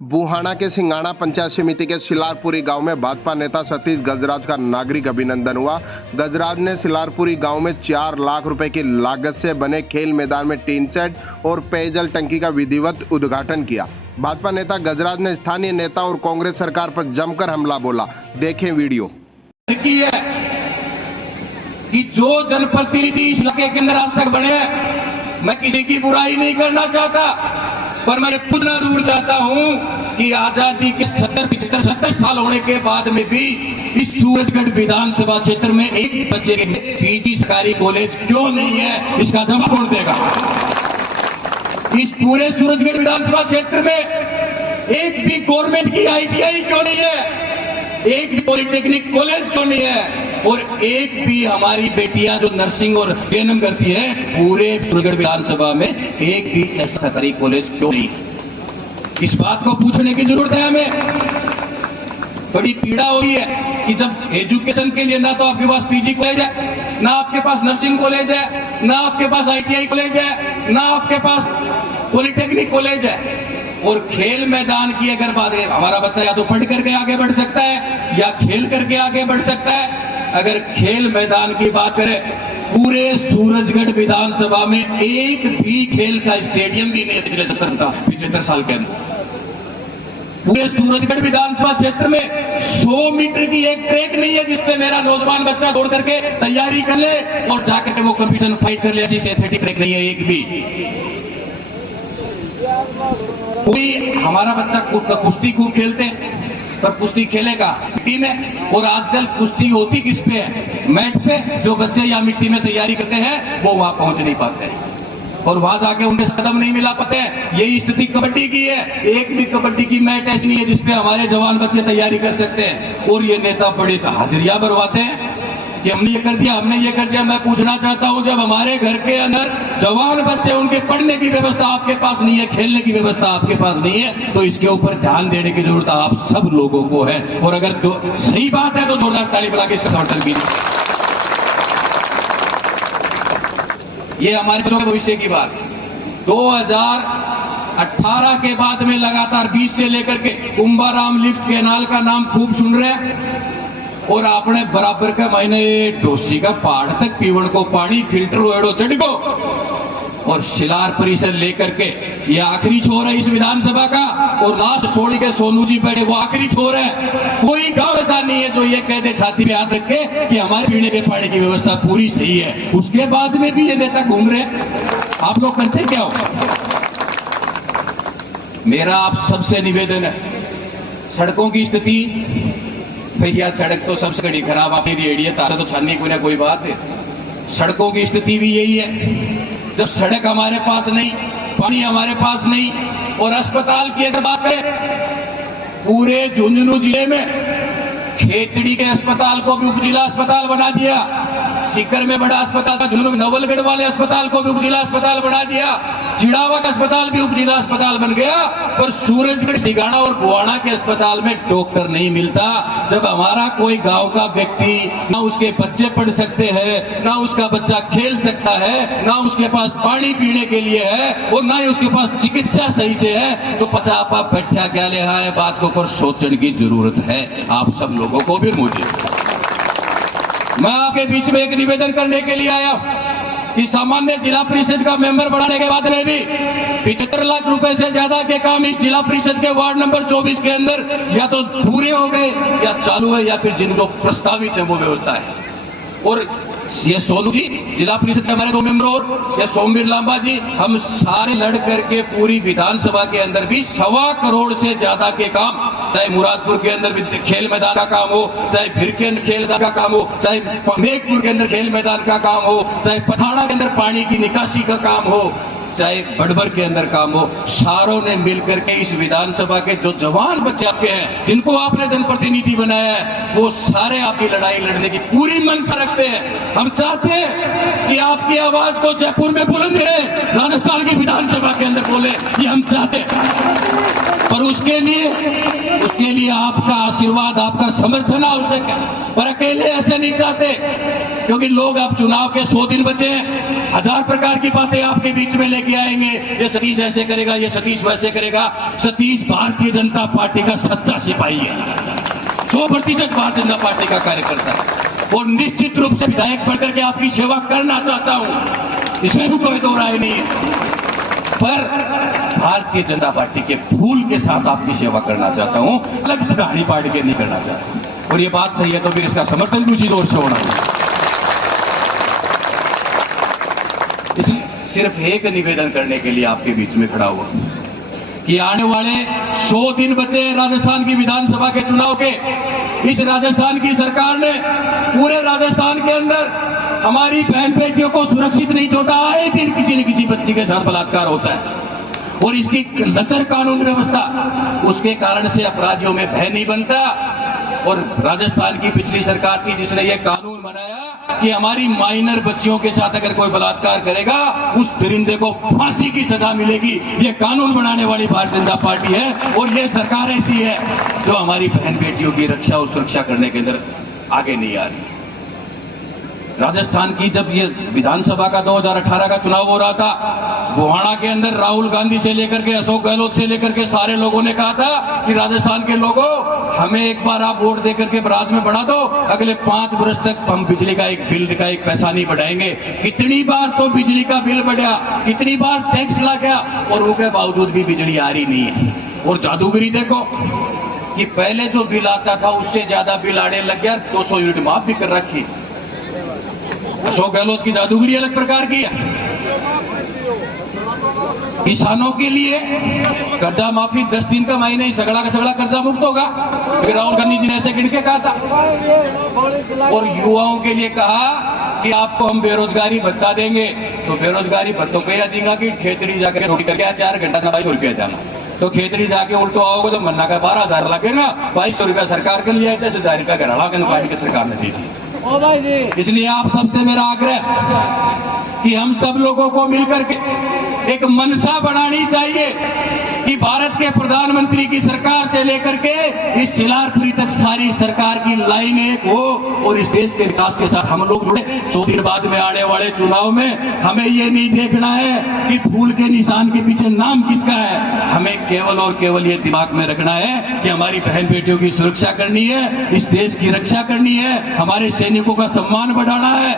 बुहाना के सिंगाना पंचायत समिति के सिलारपुरी गांव में भाजपा नेता सतीश गजराज का नागरिक अभिनंदन हुआ। गजराज ने सिलारपुरी गांव में 4 लाख रुपए की लागत से बने खेल मैदान में टीन शेड और पेयजल टंकी का विधिवत उद्घाटन किया। भाजपा नेता गजराज ने स्थानीय नेता और कांग्रेस सरकार पर जमकर हमला बोला। देखें वीडियो। कि जो जनप्रतिनिधि इस इलाके के अंदर आज तक बने हैं, मैं किसी की बुराई नहीं करना चाहता, पर मैं पूछना जरूर चाहता हूं कि आजादी के 70 साल होने के बाद में भी इस सूरजगढ़ विधानसभा क्षेत्र में एक बच्चे के पीजी सरकारी कॉलेज क्यों नहीं है, इसका जवाब कौन देगा? इस पूरे सूरजगढ़ विधानसभा क्षेत्र में एक भी गवर्नमेंट की आईटीआई क्यों नहीं है, एक भी पॉलिटेक्निक कॉलेज क्यों नहीं है, और एक भी हमारी बेटियां जो नर्सिंग और एएनएम करती है, पूरे सूरजगढ़ विधानसभा में एक भी ऐसा सरकारी कॉलेज क्यों नहीं? इस बात को पूछने की जरूरत है हमें। बड़ी पीड़ा हुई है कि जब एजुकेशन के लिए ना तो आपके पास पीजी कॉलेज है, ना आपके पास नर्सिंग कॉलेज है, ना आपके पास आईटीआई कॉलेज है, ना आपके पास पॉलिटेक्निक कॉलेज है। और खेल मैदान की अगर बात है, हमारा बच्चा या तो पढ़ करके आगे बढ़ सकता है या खेल करके आगे बढ़ सकता है। अगर खेल मैदान की बात करें, पूरे सूरजगढ़ विधानसभा में एक भी खेल का स्टेडियम भी नहीं पिछले 75 साल के अंदर। पूरे सूरजगढ़ विधानसभा क्षेत्र में 100 मीटर की एक ट्रैक नहीं है जिसपे मेरा नौजवान बच्चा दौड़ करके तैयारी कर ले और जाकर वो कंपटीशन फाइट कर ले। ऐसी सिंथेटिक ट्रैक नहीं है एक भी। कोई हमारा बच्चा कुश्ती खूब खेलते हैं, पर कुश्ती खेलेगा मिट्टी में, और आजकल कुश्ती होती किस पे है? मैट पे। जो बच्चे या मिट्टी में तैयारी करते हैं वो वहां पहुंच नहीं पाते हैं और वहां जाके उनके कदम नहीं मिला पाते हैं। यही स्थिति कबड्डी की है। एक भी कबड्डी की मैट ऐसी नहीं है जिसपे हमारे जवान बच्चे तैयारी कर सकते हैं। और ये नेता बड़े हाजिरिया भरवाते हैं कि हमने ये कर दिया, हमने ये कर दिया। मैं पूछना चाहता हूं, जब हमारे घर के अंदर जवान बच्चे, उनके पढ़ने की व्यवस्था आपके पास नहीं है, खेलने की व्यवस्था आपके पास नहीं है, तो इसके ऊपर ध्यान देने की जरूरत आप सब लोगों को है। और अगर जो सही बात है तो जोरदार ताली बजा के इसका समर्थन कीजिए। ये हमारे बच्चों के भविष्य की बात। 2018 के बाद में लगातार 20 से लेकर के कुंभाराम लिफ्ट कैनाल का नाम खूब सुन रहे हैं, और आपने बराबर का महीने डोसी का पहाड़ तक पीवण को पानी फिल्टर हुएड़ो चढ़ को, और शिलार परिसर लेकर के ये आखिरी छोर है इस विधानसभा का, और लास्ट छोड़ के सोनू जी बैठे वो आखिरी छोर है। कोई गांव ऐसा नहीं है जो ये कह दे छाती पे हाथ रख के कि हमारे पीने के पानी की व्यवस्था पूरी सही है। उसके बाद में भी ये नेता घूम रहे। आप लोग करते क्या हो? मेरा आप सबसे निवेदन है, सड़कों की स्थिति, भैया सड़क तो सबसे बड़ी खराब, आपने रेडियो ताजा तो छानने कोई ना कोई बात है। सड़कों की स्थिति भी यही है। जब सड़क हमारे पास नहीं, पानी हमारे पास नहीं, और अस्पताल की अगर बात करें, पूरे झुंझुनू जिले में खेतड़ी के अस्पताल को भी उपजिला अस्पताल बना दिया, सीकर में बड़ा अस्पताल था, झुंझुनू नवलगढ़ वाले अस्पताल को भी उपजिला अस्पताल बना दिया, चिड़ावा का अस्पताल भी उपजिला अस्पताल बन गया, पर सूरजगढ़, सिंगाना और बुहाना के अस्पताल में डॉक्टर नहीं मिलता। जब हमारा कोई गांव का व्यक्ति, ना उसके बच्चे पढ़ सकते हैं, ना उसका बच्चा खेल सकता है, ना उसके पास पानी पीने के लिए है, और ना ही उसके पास चिकित्सा सही से है, तो पचापा बैठा क्या ले है, बात को पर सोचने की जरूरत है आप सब लोगों को भी। मुझे मैं आपके बीच में एक निवेदन करने के लिए आया कि सामान्य जिला परिषद का मेंबर बढ़ाने के बाद में भी 75 लाख रुपए से ज्यादा के काम इस जिला परिषद के वार्ड नंबर 24 के अंदर या तो पूरे हो गए या चालू है, या फिर जिनको प्रस्तावित है वो व्यवस्था है। और ये सोनू जी जिला परिषद के हमारे 2 मेंबर, और ये सोमवीर लांबा जी, हम सारे लड़ करके पूरी विधानसभा के अंदर भी 1.25 करोड़ से ज्यादा के काम, चाहे मुरादपुर के अंदर खेल मैदान का काम हो, चाहे फिर के अंदर खेल मैदान का काम हो, चाहे मेघपुर के अंदर खेल मैदान का काम हो, चाहे पठाना के अंदर पानी की निकासी का काम हो, चाहे बड़बर के अंदर काम हो, सारों ने मिलकर के इस विधानसभा के जो जवान बच्चे आपके हैं, जिनको आपने जनप्रतिनिधि बनाया है, वो सारे आपकी लड़ाई लड़ने की पूरी मनसा रखते हैं। हम चाहते हैं कि आपकी आवाज को जयपुर में बुलंद रहे, राजस्थान की विधानसभा के अंदर बोले, ये हम चाहते हैं। पर उसके लिए आपका आशीर्वाद, आपका समर्थन आवश्यक है। पर अकेले ऐसे नहीं चाहते, क्योंकि लोग अब चुनाव के 100 दिन बचे हैं। 1000 प्रकार की बातें आपके बीच में लेके आएंगे। ये सतीश ऐसे करेगा, ये सतीश वैसे करेगा। सतीश भारतीय जनता पार्टी का सच्चा सिपाही है, 100% भारतीय जनता पार्टी का कार्यकर्ता है और निश्चित रूप से विधायक बनकर के आपकी सेवा करना चाहता हूं, इसमें भी कोई दो राय नहीं है। पर भारतीय जनता पार्टी के फूल के साथ आपकी सेवा करना चाहता हूं, अलग गाड़ी पार्टी के नहीं करना चाहता। और ये बात सही है तो फिर इसका समर्थन भी उसी दौर से होना चाहिए। इसलिए सिर्फ एक निवेदन करने के लिए आपके बीच में खड़ा हुआ कि आने वाले 100 दिन बचे राजस्थान की विधानसभा के चुनाव के। इस राजस्थान की सरकार ने पूरे राजस्थान के अंदर हमारी बहन बेटियों को सुरक्षित नहीं छोड़ा। आए दिन किसी न किसी बच्ची के साथ बलात्कार होता है और इसकी लचर कानून व्यवस्था, उसके कारण से अपराधियों में भय नहीं बनता। और राजस्थान की पिछली सरकार थी जिसने ये कानून बनाया कि हमारी माइनर बच्चियों के साथ अगर कोई बलात्कार करेगा उस दरिंदे को फांसी की सजा मिलेगी। ये कानून बनाने वाली भारतीय जनता पार्टी है और ये सरकार ऐसी है जो हमारी बहन बेटियों की रक्षा और सुरक्षा करने के अंदर आगे नहीं आ रही। राजस्थान की जब ये विधानसभा का 2018 का चुनाव हो रहा था, गोहाना के अंदर राहुल गांधी से लेकर के अशोक गहलोत से लेकर के सारे लोगों ने कहा था कि राजस्थान के लोगों, हमें एक बार आप वोट देकर के राज में बढ़ा दो, अगले 5 वर्ष तक हम बिजली का एक बिल का एक पैसा नहीं बढ़ाएंगे। कितनी बार तो बिजली का बिल बढ़ा, कितनी बार टैक्स लग गया और उसके बावजूद भी बिजली आ रही नहीं है। और जादूगरी देखो कि पहले जो बिल आता था उससे ज्यादा बिल आने लग गया, 200 यूनिट माफ भी कर रखी। अशोक गहलोत की जादूगरी अलग प्रकार की है। किसानों के लिए कर्जा माफी 10 दिन का महीने ही सगड़ा का सगड़ा कर्जा मुक्त होगा, फिर राहुल गांधी जी ने ऐसे गिन के कहा था। और युवाओं के लिए कहा कि आपको हम बेरोजगारी भत्ता देंगे, तो बेरोजगारी भत्तों को यह देगा कि खेतड़ी जाकर रोटी करके 4 घंटा का 2200 रुपया जाना, तो खेतड़ी जाके उल्टो आओगे तो मन्ना का 12,000 लगेगा, 2200 रुपया सरकार के लिए 10,000 रुपया घराना के पार्टी की सरकार ने दी थी। इसलिए आप सबसे मेरा आग्रह कि हम सब लोगों को मिलकर के एक मनसा बनानी चाहिए कि भारत के प्रधानमंत्री की सरकार से लेकर के इस सिलारपुरी तक सारी सरकार की लाइन एक हो और इस देश के विकास के साथ हम लोग जुड़े। 100 दिन बाद में आने वाले चुनाव में हमें ये नहीं देखना है कि फूल के निशान के पीछे नाम किसका है, हमें केवल और केवल ये दिमाग में रखना है कि हमारी बहन बेटियों की सुरक्षा करनी है, इस देश की रक्षा करनी है, हमारे सैनिकों का सम्मान बढ़ाना है।